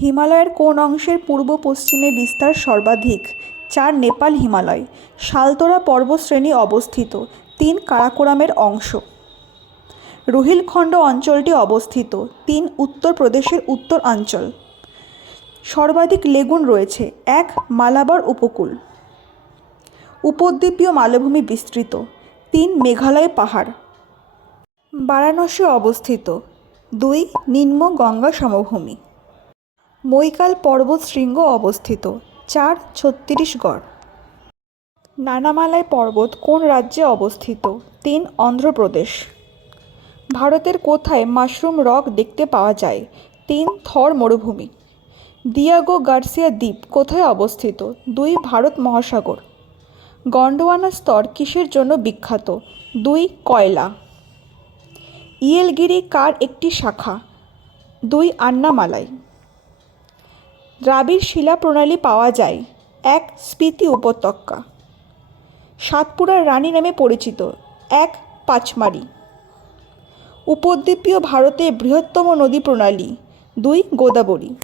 হিমালয়ের কোন অংশের পূর্ব পশ্চিমে বিস্তার সর্বাধিক? 4. নেপাল হিমালয়। সালতোরা পর্বতশ্রেণী অবস্থিত। 3. কারাকোরামের অংশ। রোহিলখণ্ড অঞ্চলটি অবস্থিত। 3. উত্তরপ্রদেশের উত্তরাঞ্চল। সর্বাধিক লেগুন রয়েছে। 1. মালাবার উপকূল। উপদ্বীপীয় মালভূমি বিস্তৃত। 3. মেঘালয় পাহাড়। বারাণসী অবস্থিত। 2. নিম্ন গঙ্গা সমভূমি। মৈকাল পর্বত শৃঙ্গ অবস্থিত। 4. ছত্তিশগড়। নানামালাই পর্বত কোন রাজ্যে অবস্থিত? 3. অন্ধ্রপ্রদেশ। ভারতের কোথায় মাশরুম রক দেখতে পাওয়া যায়? 3. থর মরুভূমি। দিয়াগো গার্সিয়া দ্বীপ কোথায় অবস্থিত? 2. ভারত মহাসাগর। গন্ডোয়ানা স্তর কিসের জন্য বিখ্যাত? 2. কয়লা। ইয়েলগিরি কার একটি শাখা? 2. আন্নামালাই। দ্রাবিড় শিলা প্রণালী পাওয়া যায়? 1. স্পিতি উপত্যকা। সাতপুরার রানী নামে পরিচিত? 1. পাচমারি। উপদ্বীপীয় ভারতের বৃহত্তম নদী প্রণালী? 2. গোদাবরী।